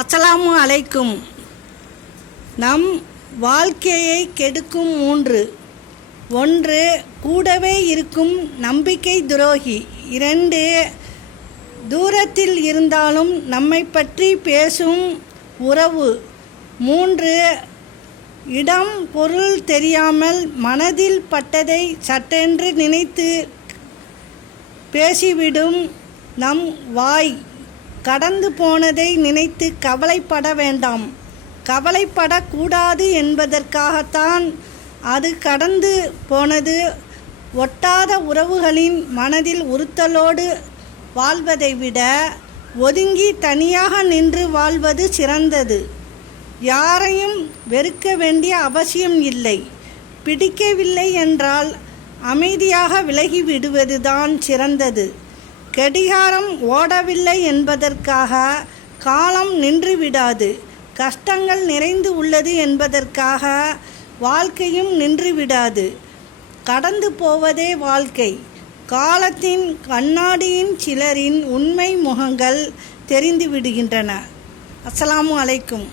அஸ்ஸலாமு அலைக்கும். நம் வாழ்க்கையை கெடுக்கும் 3. 1. கூடவே இருக்கும் நம்பிக்கை துரோகி. 2. தூரத்தில் இருந்தாலும் நம்மை பற்றி பேசும் உறவு. 3. இடம் பொருள் தெரியாமல் மனதில் பட்டதை சட்டென்று நினைத்து பேசிவிடும் நம் வாய். கடந்து போனதை நினைத்து கவலைப்பட வேண்டாம். கவலைப்படக்கூடாது என்பதற்காகத்தான் அது கடந்து போனது. ஒட்டாத உறவுகளின் மனதில் உறுத்தலோடு வாழ்வதை விட ஒதுங்கி தனியாக நின்று வாழ்வது சிறந்தது. யாரையும் வெறுக்க வேண்டிய அவசியம் இல்லை. பிடிக்கவில்லை என்றால் அமைதியாக விலகிவிடுவதுதான் சிறந்தது. கடிகாரம் ஓடவில்லை என்பதற்காக காலம் நின்றுவிடாது. கஷ்டங்கள் நிறைந்து உள்ளது என்பதற்காக வாழ்க்கையும் நின்றுவிடாது. கடந்து போவதே வாழ்க்கை. காலத்தின் கண்ணாடியின் சிலரின் உண்மை முகங்கள் தெரிந்துவிடுகின்றன. அஸ்ஸலாமு அலைக்கும்.